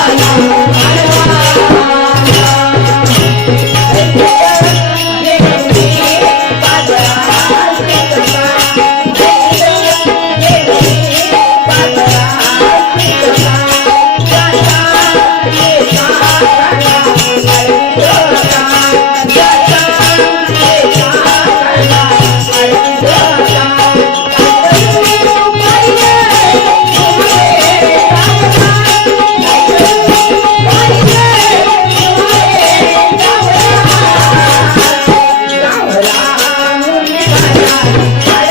Bye. Yeah.